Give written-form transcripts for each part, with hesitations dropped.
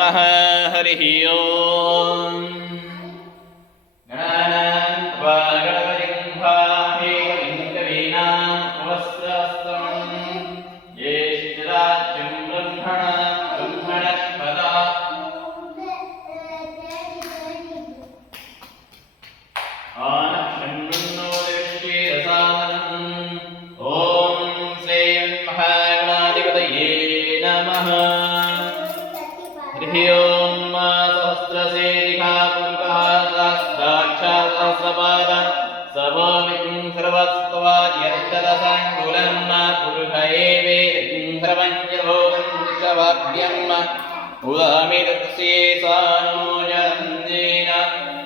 हरिः ओम् गणानान्त्वा गणपतिं भाहे कवीनाम् उपस्रस्तम् ज्येष्ठराज्यं ब्रह्मणस्पदा आनक्षन्नो दृष्टिरसादनम् ॐ श्रीं महागणाधिपतये नमः। हरिः ओम् सहस्रशीर्षा पुरुषः सहस्राक्षः सहस्रपाद सर्वमिदं सर्वस्त्वाद्यष्टदशाङ्गुलं पुरुष एवेदं सर्वञ्जभोगं दृशवाक्यम् उदामिदस्येषानो जन्येन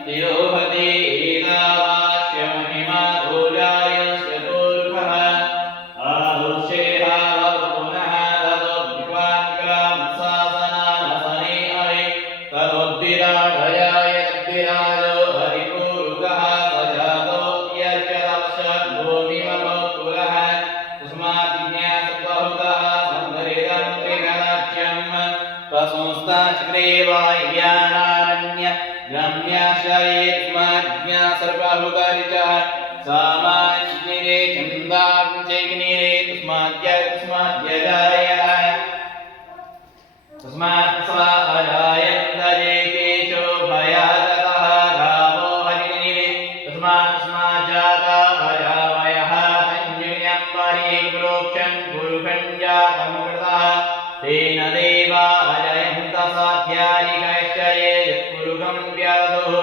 तिरोहति एतावास्यमहिमा भोजाय स्वतोरुखः आदुषेहा पुनः तदोद्विग्वाङ्ग्रां शासनानसने अये तदोद्विराढयाय तद्विराजो हरिपूरुकः सजातो यर्चदवशद्भूमिमभूपुरः तस्माद्ज्ञातबहुतः संवरिदं त्रिगणाख्यम् प्रशंस्ताचक्रेवाय्यानारण्य ग्राम्याशयेत्माज्ञा सर्वभूतरिचः सामान्यरे चन्दां चैग्निरे तस्मात् स्वा अजायन्तरे केशो भयादतः गावो हरिनिरे तस्मात् जाता अजावयः संयुज्यं परिप्रोक्षं पुरुषं जातं कृतः तेन देवा अजयन्त साध्यायिकैश्चर्ये यत्पुरुषं व्यादुः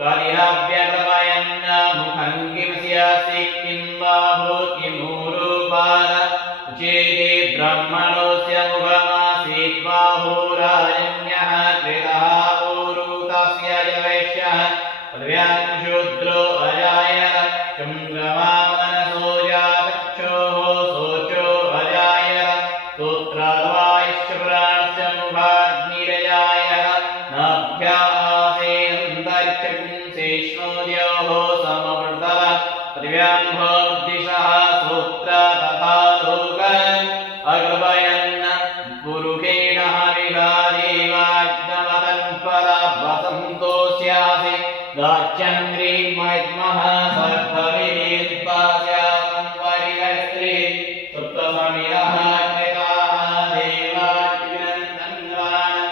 कलिराव्यकृपयन्न मुखं किं स्यासि किं बाहु किमूरुपाद उचेते ब्रह्मणोऽस्य मुखमासीत् बाहुराजन्यः कृतः ऊरुतस्य यवैश्यः पदव्यां शूद्रो अजायत चन्द्रमा मनसो जातक्षोः शोचो अजायत स्तोत्राद्वायश्च प्राणस्य मुखाग्निरजायत नाभ्यासेन्दरिक्षपुंसेष्णोद्योः समवर्तः पृथिव्यां भवद्दिशः स्तोत्र तथा लोक अग्रभयन्न पुरुषेण विहादेवाग्नवतन् पराभसन्तोष्यासि दाच्यङ्ग्रीमैद्मः सर्वविदित्पास्यासं परिगस्त्री सुप्तसमिरः कृताः देवाग्निनन्दन्वान्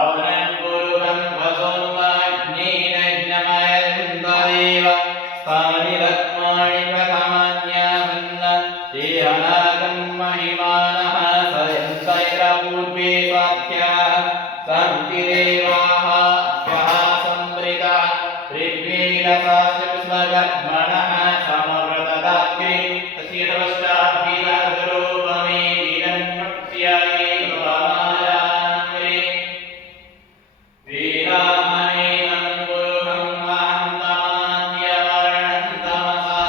अवनं पुरुषं वसोन्वाग्नेन ज्ञमयन्तदेव स्थानि रत्नानि प्रथमान्यासन्न ते अनागं महिमानः सयन्तैरपूर्वे स्वाख्याः सन्ति देवाः संवृता ऋग्वेदशास्त्र पुष्पकर्मणः समव्रतदाग्रे तस्य तपश्चाद्भिरगरूपमे वीरन्मक्ष्याये प्रमायान्वे वीरामनेनं पुरुषं वाहन्तमान्यवर्णं तमसा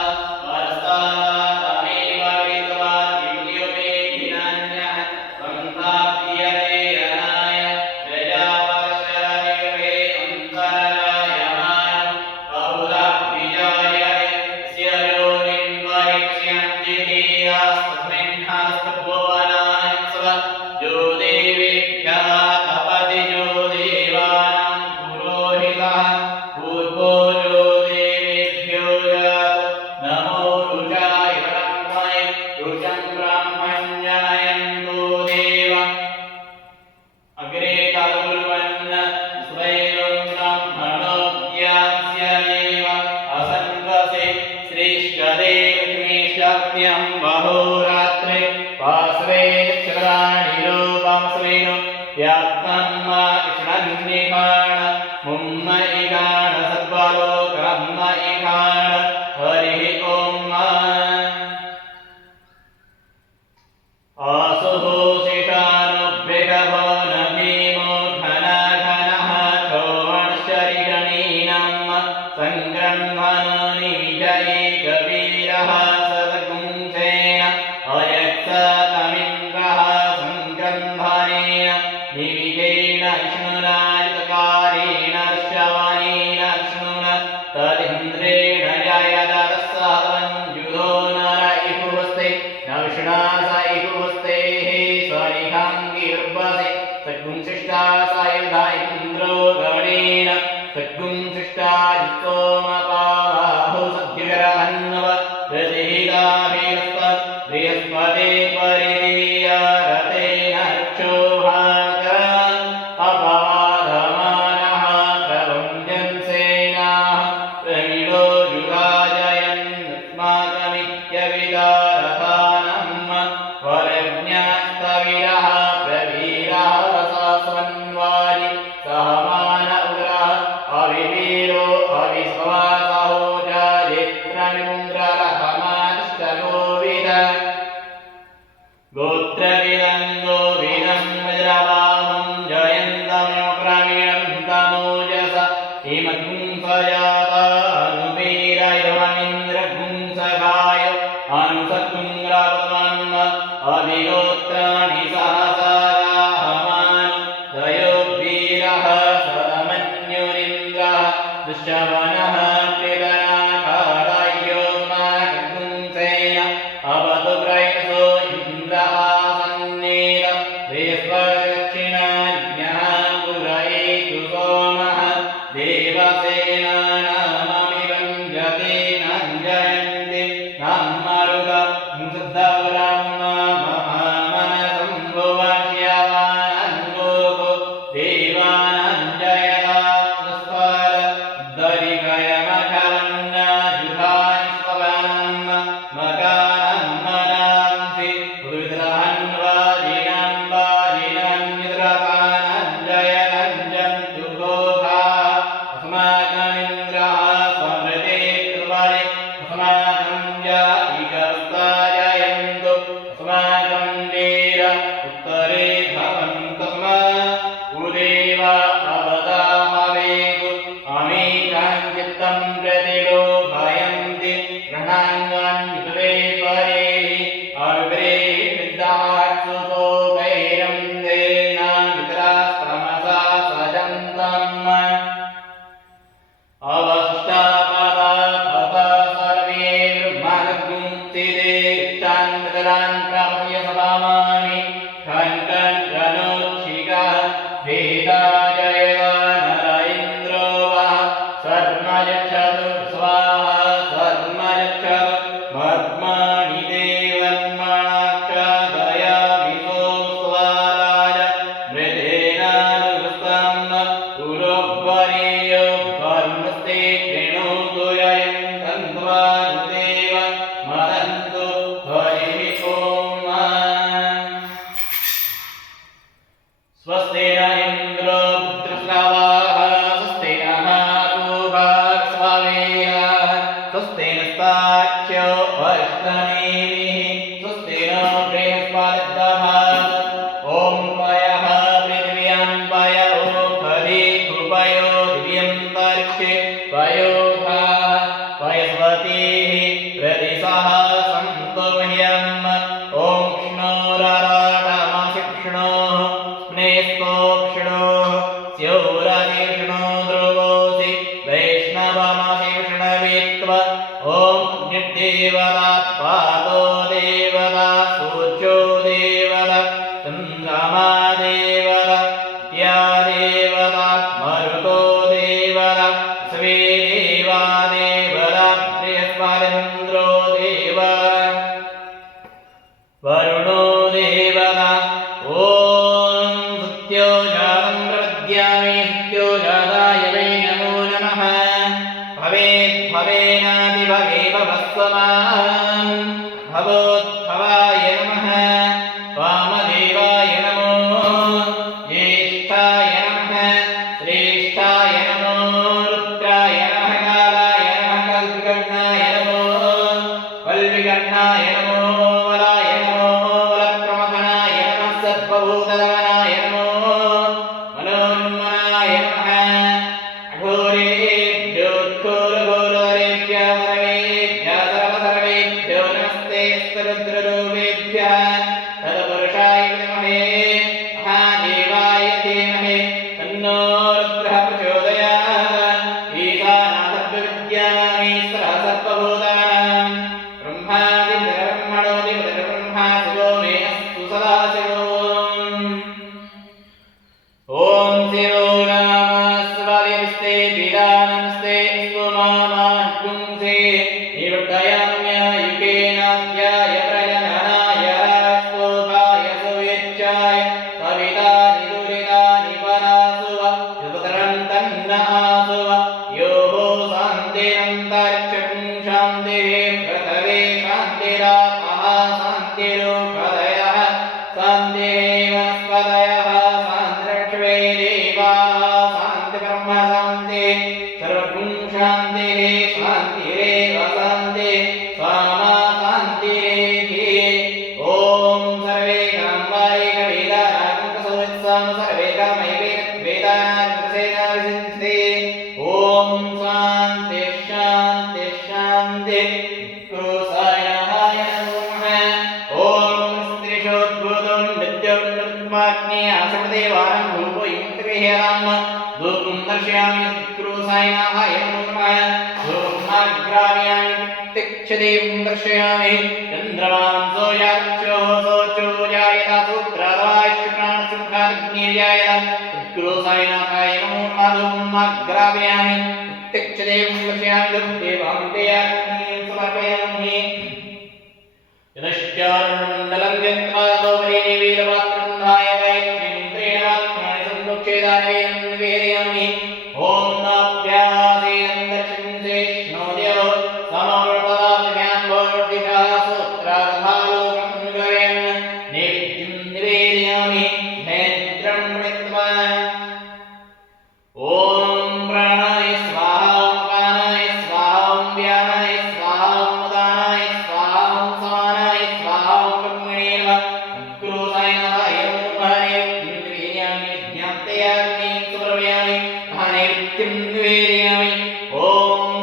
परस्तादमेव विद्वाद्युमे हिरण्यः सन्ताप्यते रणाय प्रजावर्षनिर्वे अन्तरायमानं बहुलाभ्विजायते तस्य योनिं परिक्ष्यन्ति धीरास्तस्मिन् हस्तभुवनानि स्व यो देवेभ्यः तपति यो देवानां पुरोहितः पूर्वो यो देवेभ्यो जातो नमो रुचाय ब्रह्मणे रुचं ब्रह्मण्यायन्तो देव अग्रे तदुर्वन्न स्वैवं ब्रह्मणोऽज्ञास्य देव असङ्गसे श्रेष्ठदेवक्ष्मीशाप्यं बहोरात्रे पार्श्वे चक्राणि रूपमस्वेनो व्याप्तं मा कृष्णन्निखाण मुम्मयिखाण सद्वलोकम्मयिखाण हरिः ॐ आसुः शिशानुभ्यगभो न भीमो घनघनः क्षोभणश्चरिगणीनं सङ्ग्रह्मणो निविजये कबीरः सदगुंसेन अयत्सतमिन्द्रः सङ्ग्रह्मणेन निविजेन विष्णुना युतकारेण श्रवणेन विष्णुना तदिन्द्रेण जयदरसवञ्जुधो नर इहुस्ते न विष्णा स इहुस्तेः स्वरिहाङ्गिर्वसे सद्गुंशिष्टा सायुधा इन्द्रो गवणेन तद्गुं शिष्टाजित्सोमपावाहु सद्यगरहन्नव प्रतिहिताभिरस्प बृहस्पते परिदीयरतेन रक्षोभाकर अपवादमानः प्रभुञ्जन्सेनाः प्रमिळो युगाजयन् अस्माकमित्यविदारथानम् वरज्ञस्तविरः प्रवीरः सस्वन्वारि सहमान उग्रः अविवीरो अविश्वासहो चरित्रमिन्द्ररहमाष्टगोविद गोत्रविदं गोविदं वज्रबाहुं जयन्तमप्रमीळन्तमोजस हिमगुंसजातानुवीरयवमिन्द्रगुंसगाय अनुसत्पुङ्ग्रवत्मन्म अभिगोत्राणि सहसागाहमानु दयोवीरः सदमन्युरिन्द्रः दुश्शवनः कृतनाकारायोस्माकगुंसेन अवतु प्रयसो इन्द्र आसन्नेत बृहस्पतिदक्षिणाज्ञः पुरयेतु सोमः देवसेनानामभिवञ्जते नञ्जयन्ति नमरुदं शुद्धवराममनसंभुवश्यवानङ्गोगो देवानञ्जयतास्पर दरिकयमखवन्नजुहानिस्वनम् मकानं मनांसि रुद्रहन्वाजिनं वाजिनं निद्रपानञ्जयनञ्जन्तु घोषाः अस्माकमिन्द्रः स्मृते कृतवरे अस्माकं जायिकस्ताजयन्तु अस्माकं वीर उत्तरे भवन्तु स्म उदेव अवदाहवेगु अमेकां चित्तं प्रतिलोभयन्ति रणाङ्गान्युतवे परेहि अग्रे विद्यात्सु सोपैरं देना वितरास्तमसा सजन्तम् अवष्टापदा पद सर्वे ब्रह्मगुंस्थिते चान्द्रान् प्राप्य सदामानि खण्डनोच्छिकः वेदाजयदा नर इन्द्रो वः सर्वयच्छतु स्वाहा सर्वयच्छतु मर्माणि देवन्मणाक्षदयामितो स्वाराय मृतेनानुगस्तं पुरोपरीयो कर्मस्ते कृणोतु ययन्तन्त्वानुदेव मदन्तु हरिः ॐ स्वस्ति न इन्द्रो पुत्रश्रवाः स्वस्ति नः पूर्वाः स्वामेयाः स्वस्ति नस्ताख्यो वरिष्ठनेमिः स्वस्ति नो बृहस्पतिर्दधातु ॐ पयः पृथिव्यां पय ओखधि उपयो दिव्यन्तरिक्षे पयोधाः पयस्वतीः प्रतिसः सन्तु मह्यम् ॐ क्ष्णोरराटमशिक्ष्णोः स्नेस्तोक्षिणोः स्योरशिक्ष्णो ध्रुवोऽसि वैष्णवमशिक्ष्णवित्व ॐ निर्देवता पादो देवता सूर्यो देवता चन्द्रमा देवता या देवता मरुतो देवता स्वे देवा देवता बृहस्पतिन्द्रो देवता वरुणो देवता ॐ सत्यो जातं प्रपद्यामि सत्यो जाताय वै नमो नमः भवेनादिभवे भवस्वमान् भवोद्भवाय नमः वामदेवाय नमो ज्येष्ठाय नमः श्रेष्ठाय नमो रुद्राय नमः कालाय नमः कल्पिकर्णाय नमो वल्विकर्णाय नमो वलाय नमो वलप्रमथनाय नमः सत्त्वभूतगमनाय नमो मनोन्मनाय नमः अघोरेभ्योत्कोरघोरधरेभ्यः सर्वेभ्यः सर्वसर्ग विदानस्ते स्तुमामाहुंसे निवृत्तयाम्यायुकेनाद्याय प्रजननाय रास्तोभाय सुवेच्चाय सवितानि दुरितानि परासुव युतरं तन्न आसुव योः शान्तिरन्तरिक्षं शान्तिः पृथवे शान्तिरापः शान्तिरोषधयः शान्तिः वनस्पतयः शान्तिरक्ष्मे देवाः शान्तिब्रह्म शान्तिः सर्वगुण शान्तिः शान्तिरेव शान्तिः सामा शान्तिरेभिः ॐ सर्वे कामाय कविदानाकुन्तसोत्साम सर्वे कामये वेदानाकुन्तसेनाविसिन्ते ॐ शान्ति शान्ति शान्ति क्रोशायाय नमः ॐ स्त्रीशोद्भूतं नित्योन्नतमाग्ने आसमदेवानं धूपो युक्तगृह्यताम् धूपं दर्शयामि क्रोशायाय नमः धूपमाग्राम्यामि तिक्षदेवं दर्शयामि चन्द्रमां सोयाक्षोः सोचो जायता सूत्रराय शुक्राणसुखाग्निर्जायत क्रोशायाय नमः धूपमाग्राम्यामि तिक्षदेवं दर्शयामि देवां देयाग्निं समर्पयामि जनश्चारुण्डलं व्यक्तादोपरि निवेदपात्रं धायवैत्रेण वाक्यानि संरक्षेदानवेनं निवेदयामि ॐ नाभ्यासेनं दक्षिणेष्णोदयो समवर्तदाभ्यां भवद्दिशः सूत्राधालोकं गयन् नैवेद्यं निवेदयामि नेत्रं मृत्वा ॐ प्राणाय स्वाहा अपानाय स्वाहा व्यानाय स्वाहा उदानाय स्वाहा समानाय स्वाहा ब्रह्मणे नमः क्रोधाय नमः नैवेद्यं निवेदयामि समर्पयामि नैवेद्यं निवेदयामि ॐ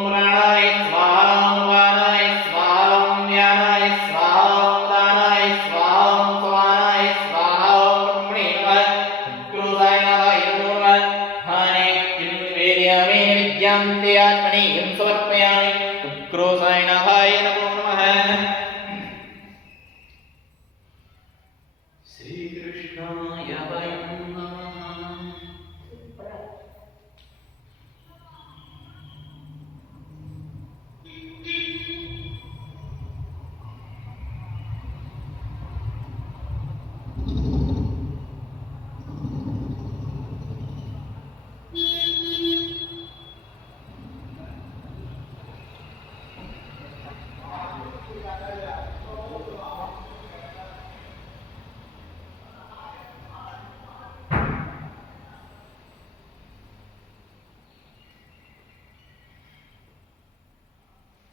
प्राणाय स्वाहा अपानाय स्वाहा व्यानाय स्वाहा उदानाय स्वाहा समानाय स्वाहा ब्रह्मणे नमः क्रोधाय नमः नैवेद्यं निवेदयामि विद्यान्त्यात्मनि समर्पयामि क्रोशाय नमो नमः श्रीकृष्णाय वयं नमः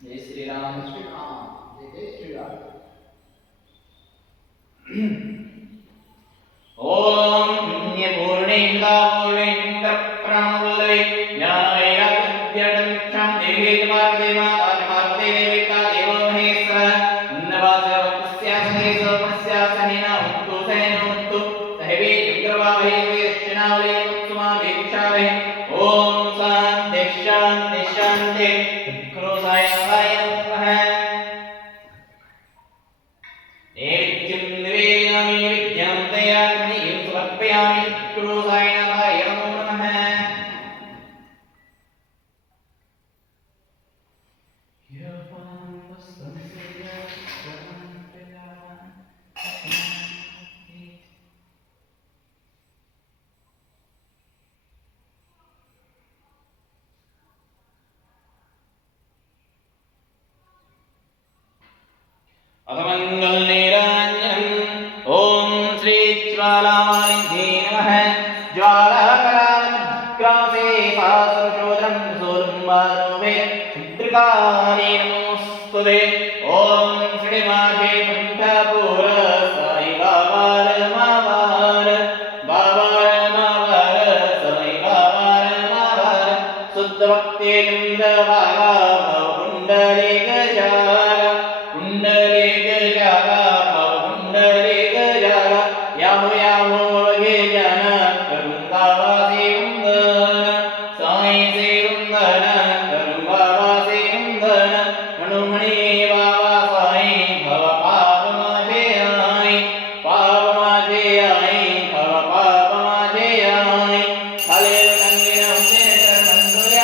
जय श्री राम श्री राम जय श्री राम ॐ पुण्यपूर्णेन्द्रापूर्णेन्द्रप्रणवल्लवे ज्ञानवैराग्यविद्यार्थं देहे पार्वती माता पार्वती देविका देवो महेश्वर अन्नवासवस्यासने सोमस्यासनेन मुक्तो सैनमुक्तो सहवे चन्द्रवाहे वेश्चनावले मुक्तमा दीक्षावे ॐ शान्ति शान्ति शान्ति क्रोशाय नमः नैवेद्यं निवेदयामि विद्यान्त्यात्मनि समर्पयामि क्रोशाय नमो नमः अथमङ्गलनीराञ्जनम् ॐ श्रीज्वालामालिन्ये नमः ज्वालाकलाग्रासे सहस्रशोधनं सोर्मारोहे क्षुद्रकाले नमोऽस्तुते ॐ श्रीमाधे पण्ठपुर साई बाबार मावार बाबार मावार साई बाबार मावार शुद्ध भक्ति चन्द्रभागा कुण्डले गजागा कुण्डले गजागा कुण्डले गजागा याहो याहो वगे जन करुणावासी वन्दन साई से वन्दन करुणावासी वन्दन मणुमणि बाबा साई भव पाप माझे आई पाप माझे आई भव पाप माझे आई खाले रंगिन उसे नंदुरे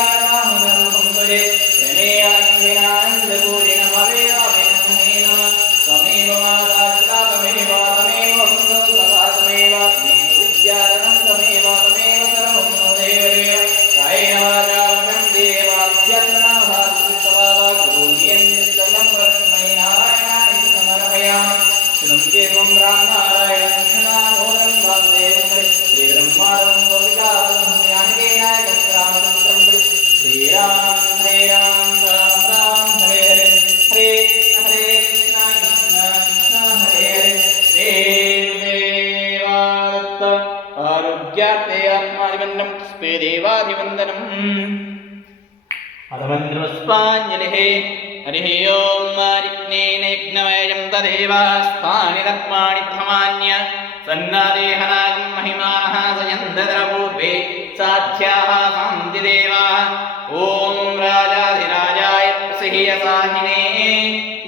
देवादिवन्दनं स्वे देवादिवन्दनम् अधमन्त्रपुष्पाञ्जलिः हरिः ओं मारिज्ञेन यज्ञमयं तदेवास्तानि दर्पाणि प्रथमान्य सन्नादेहनागं महिमानः सयन्दतरपूर्वे साध्याः सान्ति देवाः ॐ राजाधिराजाय प्रसिह्यसाहिने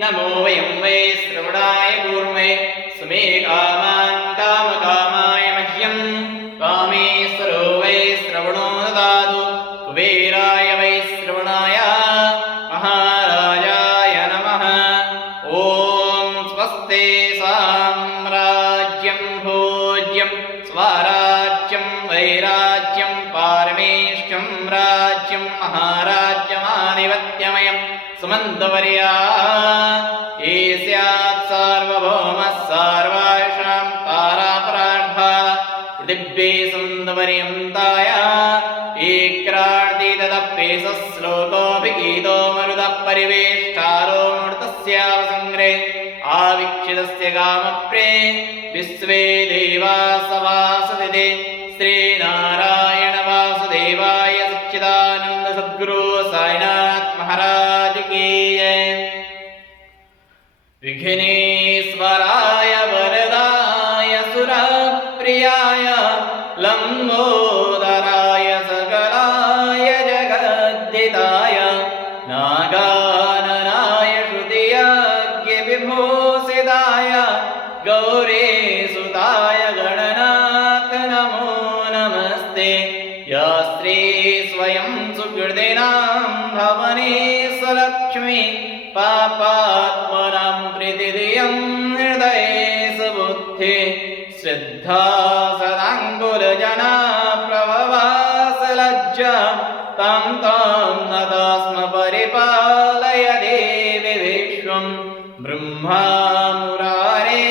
नमो वयं वै श्रवणाय कूर्मे सुमे कामान् कामकामाय मह्यं कामेश्वरो वै श्रवणो ददातु कुबेराय वै श्रवणाय महाराजाय नमः ॐ स्वस्ते साम्राज्यं भोज्यं स्वराज्यं वैराज्यं पारमेष्ठ्यं राज्यं महाराज्यमाधिपत्यमयं सुमन्तवर्या ये स्यात् सार्वभौमः सर्वासां तारापरार्धा पृथिव्ये सुमन्तपर्यन्ताय श्लोकोऽभिगीतो मरुतः परिवेष्टारो मृतस्यावसङ्ग्रे आवीक्षितस्य कामप्रे विश्वे देवा सवासदिते श्रीनारायण वासुदेवाय सच्चिदानन्द सद्गुरु साईनाथ महाराज की जय। विघ्नेश्वराय वरदाय सुरप्रियाय लम्बोदराय सकलाय जगद्दिताय नागाननाय श्रुतियज्ञविभूषिताय गौरीसुताय गणनाथ नमो नमस्ते। या स्त्री स्वयं सुकृतिनां भवनेशलक्ष्मी पापात्मनां प्रीतिधियं हृदये सुबुद्धि श्रद्धा सदाङ्कुलजना प्रभवासलज्जा तं तं नतास्म परिपालय देवि विश्वं ब्रह्मा मुरारे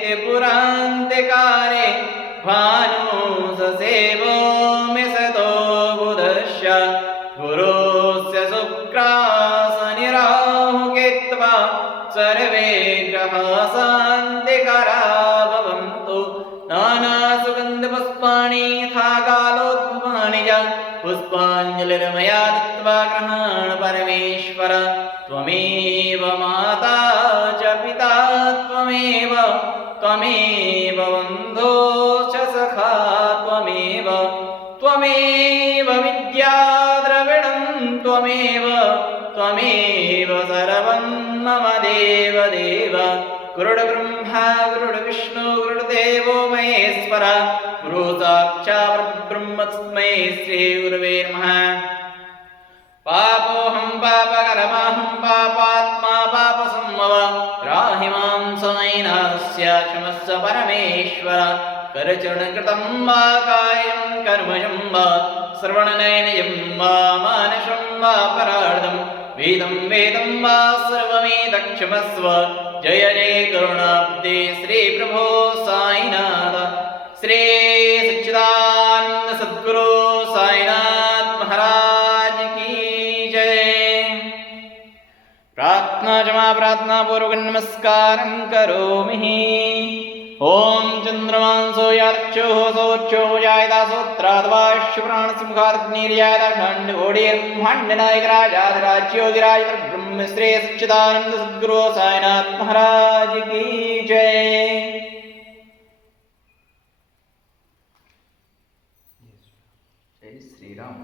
त्रिपुरान्तिकारे भानुससेवो मिसतो बुधश्च गुरोस्य शुक्रासनिराहुकेत्वा सर्वे ग्रहाः शान्तिकरा भवन्तु। नानासुगन्धपुष्पाणि यथा कालोद्भवानि च पुष्पाञ्जलिर्मया दत्त्वा गृहाण परमेश्वर। त्वमेव माता च पिता त्वमेव त्वमेव बन्धो च सखा त्वमेव त्वमेव विद्या द्रविणं त्वमेव त्वमेव सर्वं मम देव देव। गुरुर्ब्रह्मा गुरुर्विष्णु गुरुर्देवो महेश्वर गुरु साक्षात् परब्रह्म तस्मै श्री गुरवे नमः। पापोऽहं पापकर्माहं पापात्मा पापसम्भव त्राहि मां सनयनस्य क्षमस्व परमेश्वर। करचरणकृतं वा कायं कर्मजं वा श्रवणनयनजं वा मानसं वा परार्धं वेदं वेदं वा सर्वमेतत्क्षमस्व। जय जय करुणाब्धे श्री प्रभो साईनाथ श्री सच्चिदानंद सद्गुरु साईनाथ महाराज की जय। प्रार्थना पूर्वक नमस्कारं करोमि। ओम चंद्रमांसो याक्षो सौर्चो जायदासोत्राद्वायुप्राणसमुखाग्निर्जायदाखंड राजाधिराज्योगिराज ब्रह्म श्री सच्चिदानंद सद्गुरु साईनाथ महाराज की जय। जय श्री राम।